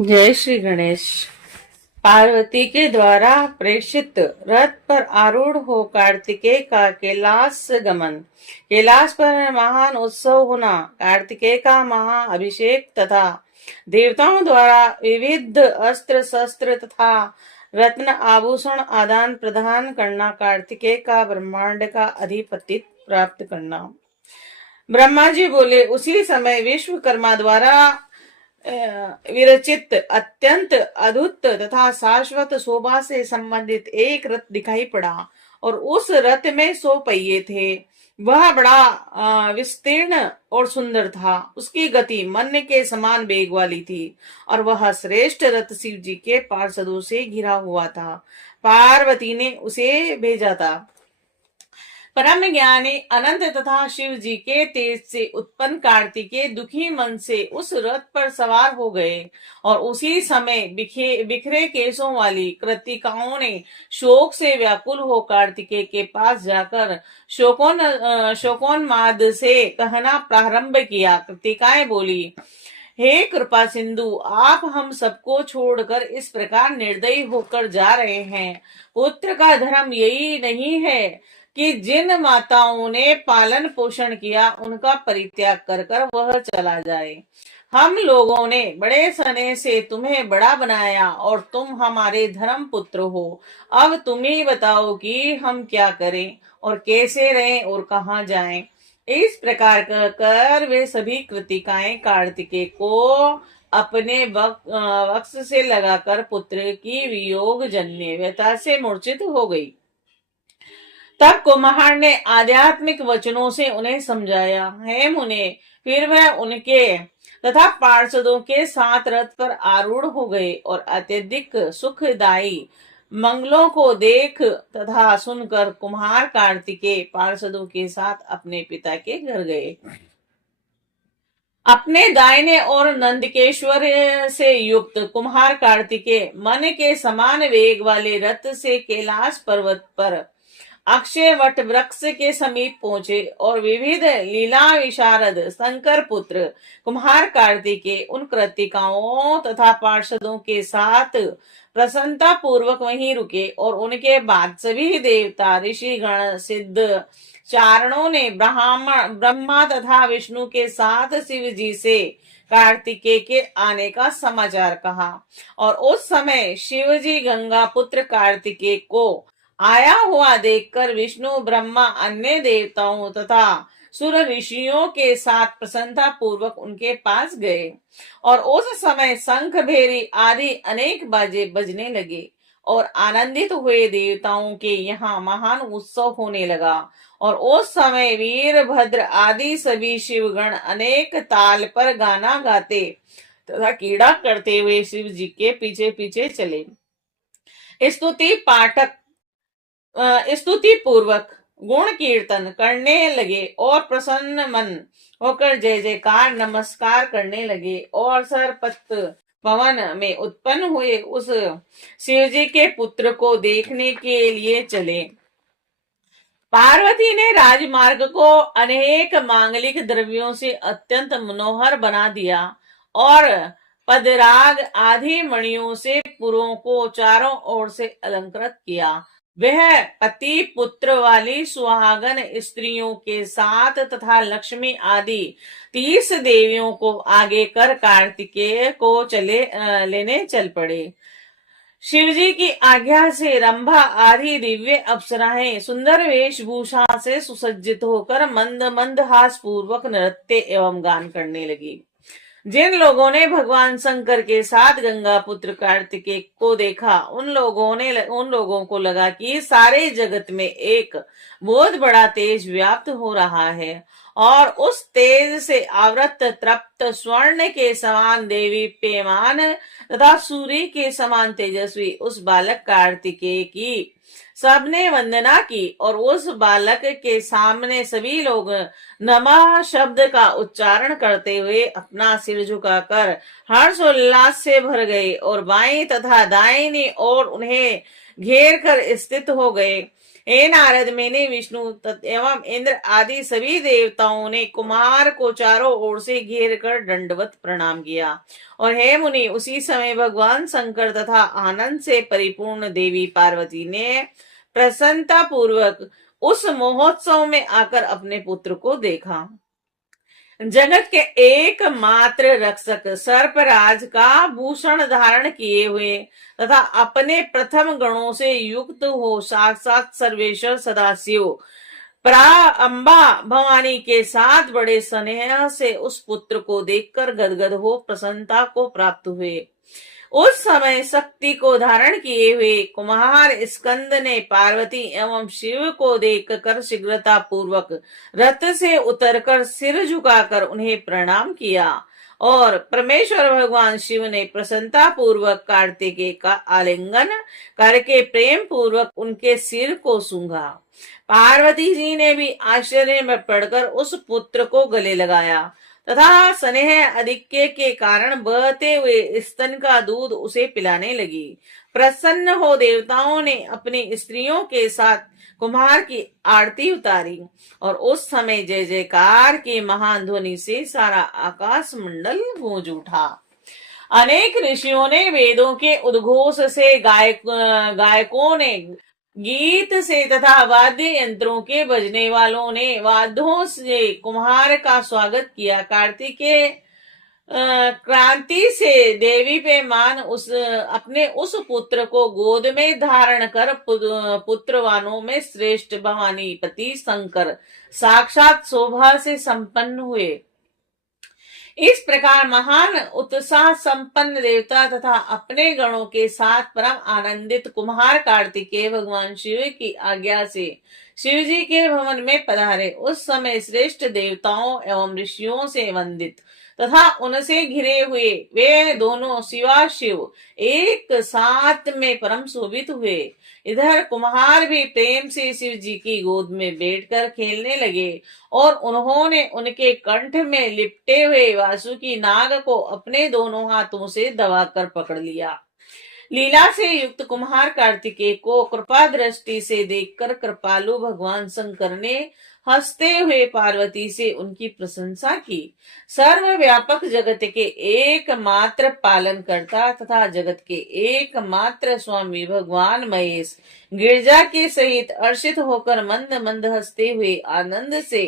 जय श्री गणेश। पार्वती के द्वारा प्रेषित रथ पर आरूढ़ हो कार्तिकेय का कैलाश गमन, कैलाश पर महान उत्सव होना, कार्तिकेय का महाअभिषेक तथा देवताओं द्वारा विविध अस्त्र शस्त्र तथा रत्न आभूषण आदान प्रदान करना, कार्तिकेय का ब्रह्मांड का अधिपति प्राप्त करना। ब्रह्मा जी बोले, उसी समय विश्वकर्मा द्वारा विरचित अत्यंत अद्भुत तथा शाश्वत शोभा से संबंधित एक रथ दिखाई पड़ा और उस रथ में 100 पहिए थे। वह बड़ा विस्तीर्ण और सुंदर था। उसकी गति मन के समान वेग वाली थी और वह श्रेष्ठ रथ शिव जी के पार्षदों से घिरा हुआ था। पार्वती ने उसे भेजा था। परम ज्ञानी अनंत तथा शिव जी के तेज से उत्पन्न कार्तिकेय दुखी मन से उस रथ पर सवार हो गए और उसी समय बिखरे केसों वाली कृतिकाओं ने शोक से व्याकुल हो कार्तिकेय के पास जाकर शोकोन्माद से कहना प्रारंभ किया। कृतिकाएं बोली, हे कृपा सिंधु, आप हम सबको छोड़कर इस प्रकार निर्दयी होकर जा रहे हैं। पुत्र का धर्म यही नहीं है कि जिन माताओं ने पालन पोषण किया उनका परित्याग कर कर वह चला जाए। हम लोगों ने बड़े स्नेह से तुम्हें बड़ा बनाया और तुम हमारे धर्म पुत्र हो। अब तुम ही बताओ कि हम क्या करें और कैसे रहें और कहाँ जाएं। इस प्रकार कर वे सभी कृतिकाएं कार्तिकेय को अपने वक्ष से लगाकर पुत्र की वियोग जन्य व्यथा से मूर्छित हो गई। तब कुम्हार ने आध्यात्मिक वचनों से उन्हें समझाया। हे मुने, फिर वह उनके तथा पार्षदों के साथ रथ पर आरूढ़ हो गए और अत्यधिक सुखदायी मंगलों को देख तथा सुनकर कुम्हार कार्तिकेय पार्षदों के साथ अपने पिता के घर गए। अपने दाहिने और नंदकेश्वर से युक्त कुम्हार कार्तिकेय मन के समान वेग वाले रथ से कैलाश पर्वत पर अक्षय वट वृक्ष के समीप पहुंचे और विविध लीला विशारद शंकर पुत्र कुम्हार कार्तिकेय उन कृतिकाओं तथा पार्षदों के साथ प्रसन्नता पूर्वक वहीं रुके और उनके बाद सभी देवता ऋषि गण सिद्ध चारणों ने ब्रह्मा तथा विष्णु के साथ शिव जी से कार्तिकेय के आने का समाचार कहा। और उस समय शिव जी गंगा पुत्र कार्तिकेय को आया हुआ देखकर विष्णु ब्रह्मा अन्य देवताओं तथा सुर ऋषियों के साथ प्रसन्नता पूर्वक उनके पास गए और उस समय शंख भेरी आदि अनेक बाजे बजने लगे और आनंदित हुए देवताओं के यहाँ महान उत्सव होने लगा। और उस समय वीरभद्र आदि सभी शिवगण अनेक ताल पर गाना गाते तथा कीड़ा करते हुए शिव जी के पीछे पीछे चले। स्तुति पूर्वक गुण कीर्तन करने लगे और प्रसन्न मन होकर जय जयकार नमस्कार करने लगे और सरपत पवन में उत्पन्न हुए उस शिवजी के पुत्र को देखने के लिए चले। पार्वती ने राजमार्ग को अनेक मांगलिक द्रव्यों से अत्यंत मनोहर बना दिया और पदराग आदि मणियों से पुरों को चारों ओर से अलंकृत किया। वह पति पुत्र वाली सुहागन स्त्रियों के साथ तथा लक्ष्मी आदि 30 देवियों को आगे कर कार्तिकेय को लेने चल पड़े। शिवजी की आज्ञा से रंभा आदि दिव्य अप्सराएं सुंदर वेशभूषा से सुसज्जित होकर मंद मंद हास पूर्वक नृत्य एवं गान करने लगी। जिन लोगों ने भगवान शंकर के साथ गंगा पुत्र कार्तिकेय को देखा उन लोगों को लगा कि सारे जगत में एक बहुत बड़ा तेज व्याप्त हो रहा है और उस तेज से आवृत तृप्त स्वर्ण के समान देवी पेमान तथा सूर्य के समान तेजस्वी उस बालक कार्तिकेय की सबने वंदना की और उस बालक के सामने सभी लोग नमः शब्द का उच्चारण करते हुए अपना सिर झुकाकर हर्षोल्लास से भर गए और बाईं तथा दाहिनी ओर उन्हें घेर कर स्थित हो गए। हे नारद, मैंने विष्णु एवं इंद्र आदि सभी देवताओं ने कुमार को चारों ओर से घेर कर दंडवत प्रणाम किया। और हे मुनि, उसी समय भगवान शंकर तथा आनंद से परिपूर्ण देवी पार्वती ने प्रसन्नता पूर्वक उस महोत्सव में आकर अपने पुत्र को देखा। जगत के एकमात्र रक्षक सर्पराज का भूषण धारण किए हुए तथा अपने प्रथम गणों से युक्त हो साक्षात सर्वेश्वर सदाशिव प्रा अम्बा भवानी के साथ बड़े स्नेह से उस पुत्र को देखकर गदगद हो प्रसन्नता को प्राप्त हुए। उस समय शक्ति को धारण किए हुए कुमार स्कंद ने पार्वती एवं शिव को देखकर शीघ्रता पूर्वक रथ से उतरकर सिर झुकाकर उन्हें प्रणाम किया और परमेश्वर भगवान शिव ने प्रसन्नता पूर्वक कार्तिकेय का आलिंगन करके प्रेम पूर्वक उनके सिर को सूंघा। पार्वती जी ने भी आश्चर्य में पड़कर उस पुत्र को गले लगाया तथा स्नेह अधिक्य के कारण बहते हुए स्तन का दूध उसे पिलाने लगी। प्रसन्न हो देवताओं ने अपनी स्त्रियों के साथ कुम्हार की आरती उतारी और उस समय जय जयकार की महान ध्वनि से सारा आकाश मंडल गूंज उठा। अनेक ऋषियों ने वेदों के उद्घोष से गायकों ने गीत से तथा वाद्य यंत्रों के बजने वालों ने वाद्यों से कुम्हार का स्वागत किया। कार्तिकेय क्रांति से देवी पे मान अपने उस पुत्र को गोद में धारण कर पुत्रवानों में श्रेष्ठ भवानी पति शंकर साक्षात शोभा से संपन्न हुए। इस प्रकार महान उत्साह संपन्न देवता तथा अपने गणों के साथ परम आनंदित कुम्हार कार्तिकेय भगवान शिव की आज्ञा से शिव जी के भवन में पधारे। उस समय श्रेष्ठ देवताओं एवं ऋषियों से वंदित तथा उनसे घिरे हुए वे दोनों शिवा शिव एक साथ में परम शोभित हुए। इधर कुम्हार भी प्रेम से शिव जी की गोद में बैठकर खेलने लगे और उन्होंने उनके कंठ में लिपटे हुए वासुकी नाग को अपने दोनों हाथों से दबाकर पकड़ लिया। लीला से युक्त कुम्हार कार्तिकेय को कृपा दृष्टि से देखकर कृपालु भगवान शंकर ने हंसते हुए पार्वती से उनकी प्रशंसा की। सर्वव्यापक जगत के एकमात्र पालन करता तथा जगत के एकमात्र स्वामी भगवान महेश गिरजा के सहित अर्षित होकर मंद मंद हंसते हुए आनंद से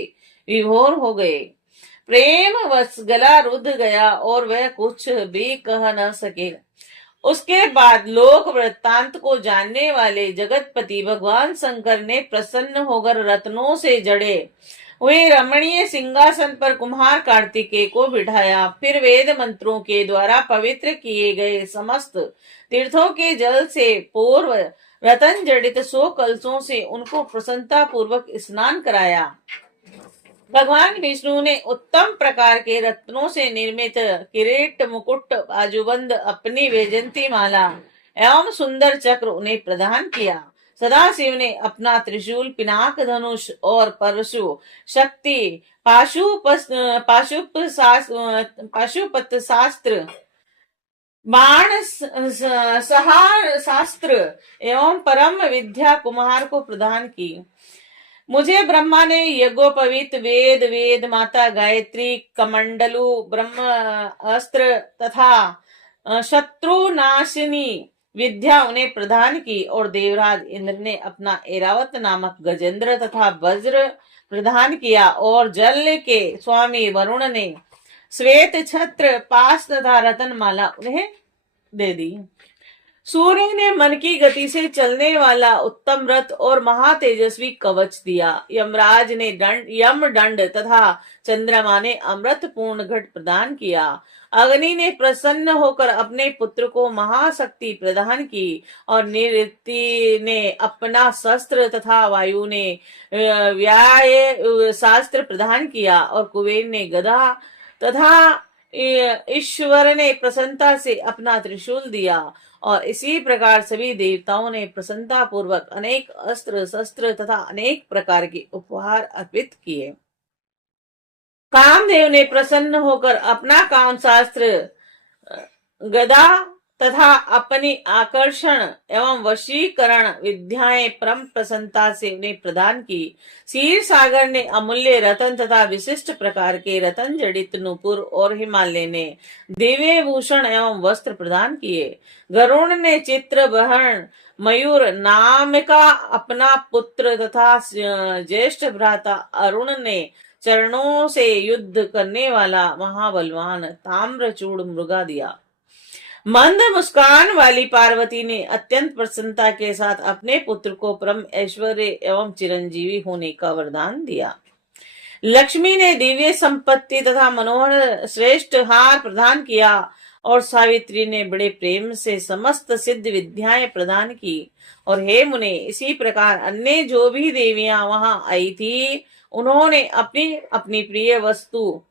विभोर हो गए। प्रेम वश गला रुद्ध गया और वह कुछ भी कह न सके। उसके बाद लोक वृत्तांत को जानने वाले जगतपति भगवान शंकर ने प्रसन्न होकर रत्नों से जड़े हुए रमणीय सिंहासन पर कुम्हार कार्तिकेय को बिठाया। फिर वेद मंत्रों के द्वारा पवित्र किए गए समस्त तीर्थों के जल से पूर्व रतन जड़ित 100 कलशों से उनको प्रसन्नता पूर्वक स्नान कराया। भगवान विष्णु ने उत्तम प्रकार के रत्नों से निर्मित किरीट मुकुट बाजूबंद अपनी वैजयंती माला एवं सुंदर चक्र उन्हें प्रदान किया। सदाशिव ने अपना त्रिशूल पिनाक धनुष और परशु शक्ति पाशुपत शास्त्र बाण सहार शास्त्र एवं परम विद्या कुमार को प्रदान की। मुझे ब्रह्मा ने यज्ञोपवीत वेद माता गायत्री कमंडलु ब्रह्म अस्त्र तथा शत्रुनाशिनी विद्या उन्हें प्रदान की और देवराज इंद्र ने अपना ऐरावत नामक गजेंद्र तथा वज्र प्रदान किया और जल के स्वामी वरुण ने श्वेत छत्र पास तथा रतनमाला उन्हें दे दी। सूर्य ने मन की गति से चलने वाला उत्तम रथ और महातेजस्वी कवच दिया। यमराज ने यम दंड तथा चंद्रमा ने अमृत पूर्ण घट प्रदान किया। अग्नि ने प्रसन्न होकर अपने पुत्र को महाशक्ति प्रदान की और निरति ने अपना शस्त्र तथा वायु ने व्याय शास्त्र प्रदान किया और कुबेर ने गदा तथा ईश्वर ने प्रसन्नता से अपना त्रिशूल दिया। और इसी प्रकार सभी देवताओं ने प्रसन्नता पूर्वक अनेक अस्त्र शस्त्र तथा अनेक प्रकार के उपहार अर्पित किए। कामदेव ने प्रसन्न होकर अपना काम शास्त्र गदा तथा अपनी आकर्षण एवं वशीकरण विद्याएं परम प्रसन्नता से उन्हें प्रदान की। क्षीर सागर ने अमूल्य रतन तथा विशिष्ट प्रकार के रतन जड़ित नुपुर और हिमालय ने दिव्य भूषण एवं वस्त्र प्रदान किए। गरुड़ ने चित्र बहन मयूर नाम का अपना पुत्र तथा ज्येष्ठ भ्राता अरुण ने चरणों से युद्ध करने वाला महाबलवान ताम्रचूड़ मृगा दिया। मंद मुस्कान वाली पार्वती ने अत्यंत प्रसन्नता के साथ अपने पुत्र को परम ऐश्वर्य एवं चिरंजीवी होने का वरदान दिया। लक्ष्मी ने दिव्य संपत्ति तथा मनोहर श्रेष्ठ हार प्रदान किया और सावित्री ने बड़े प्रेम से समस्त सिद्ध विद्याएं प्रदान की। और हे मुने, इसी प्रकार अन्य जो भी देवियां वहां आई थी, उन्होंने अपनी अपनी प्रिय वस्तु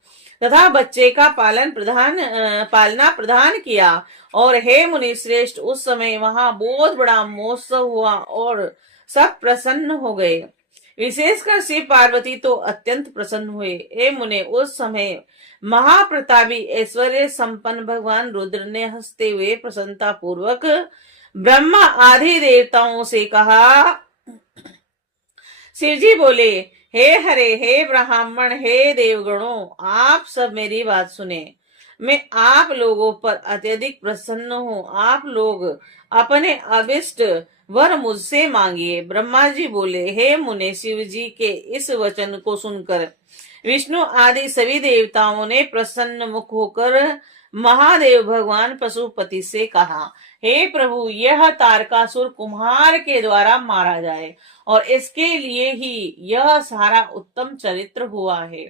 तथा बच्चे का पालना प्रदान किया। और हे मुनि श्रेष्ठ, उस समय वहां बहुत बड़ा महोत्सव हुआ और सब प्रसन्न हो गए। विशेषकर शिव पार्वती तो अत्यंत प्रसन्न हुए। हे मुने, उस समय महाप्रतापी ऐश्वर्य संपन्न भगवान रुद्र ने हंसते हुए प्रसन्नता पूर्वक ब्रह्मा आदि देवताओं से कहा। शिवजी बोले, हे हरे, हे ब्राह्मण, हे देवगणों, आप सब मेरी बात सुने। मैं आप लोगों पर अत्यधिक प्रसन्न हूँ। आप लोग अपने अभिष्ट वर मुझसे मांगिए। ब्रह्मा जी बोले, हे मुने, शिव जी के इस वचन को सुनकर विष्णु आदि सभी देवताओं ने प्रसन्न मुख होकर महादेव भगवान पशुपति से कहा, हे प्रभु, यह तारकासुर कुम्हार के द्वारा मारा जाए और इसके लिए ही यह सारा उत्तम चरित्र हुआ है।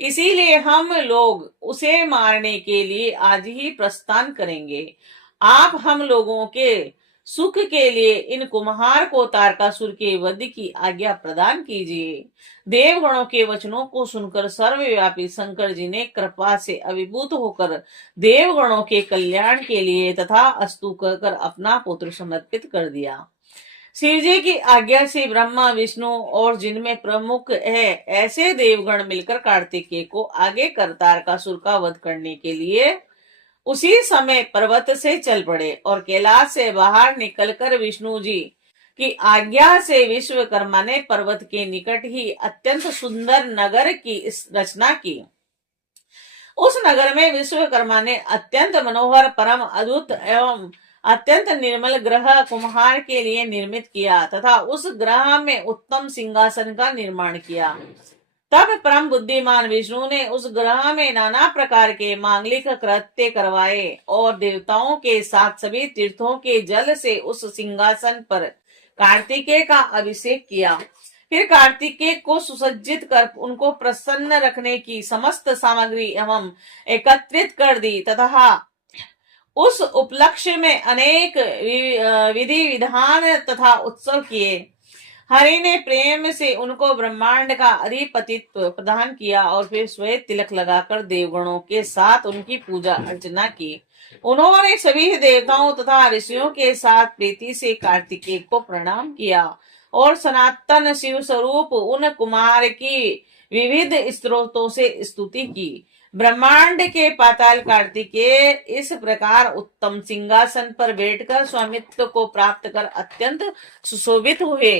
इसीलिए हम लोग उसे मारने के लिए आज ही प्रस्थान करेंगे। आप हम लोगों के सुख के लिए इन कुम्हार को तारकासुर के वध की आज्ञा प्रदान कीजिए। देवगणों के वचनों को सुनकर सर्वव्यापी शंकर जी ने कृपा से अभिभूत होकर देवगणों के कल्याण के लिए तथा अस्तु कहकर अपना पुत्र समर्पित कर दिया। शिव जी की आज्ञा से ब्रह्मा, विष्णु और जिनमें प्रमुख है ऐसे देवगण मिलकर कार्तिकेय को आगे कर तारकासुर का वध करने के लिए उसी समय पर्वत से चल पड़े और कैलाश से बाहर निकलकर विष्णु जी की आज्ञा से विश्वकर्मा ने पर्वत के निकट ही अत्यंत सुंदर नगर की रचना की। उस नगर में विश्वकर्मा ने अत्यंत मनोहर, परम अद्भुत एवं अत्यंत निर्मल ग्रह कुम्हार के लिए निर्मित किया तथा उस ग्रह में उत्तम सिंहासन का निर्माण किया। तब परम बुद्धिमान विष्णु ने उस ग्रह में नाना प्रकार के मांगलिक कृत्य करवाए और देवताओं के साथ सभी तीर्थों के जल से उस सिंहासन पर कार्तिकेय का अभिषेक किया। फिर कार्तिकेय को सुसज्जित कर उनको प्रसन्न रखने की समस्त सामग्री एवं एकत्रित कर दी तथा उस उपलक्ष्य में अनेक विधि विधान तथा उत्सव किए। हरि ने प्रेम से उनको ब्रह्मांड का अधिपतित्व प्रदान किया और फिर श्वेत तिलक लगाकर देवगणों के साथ उनकी पूजा अर्चना की। उन्होंने सभी देवताओं तथा ऋषियों के साथ प्रीति से कार्तिकेय को प्रणाम किया और सनातन शिव स्वरूप उन कुमार की विविध स्त्रोतों से स्तुति की। ब्रह्मांड के पाताल कार्तिकेय इस प्रकार उत्तम सिंहासन पर बैठकर स्वामित्व को प्राप्त कर अत्यंत सुशोभित हुए।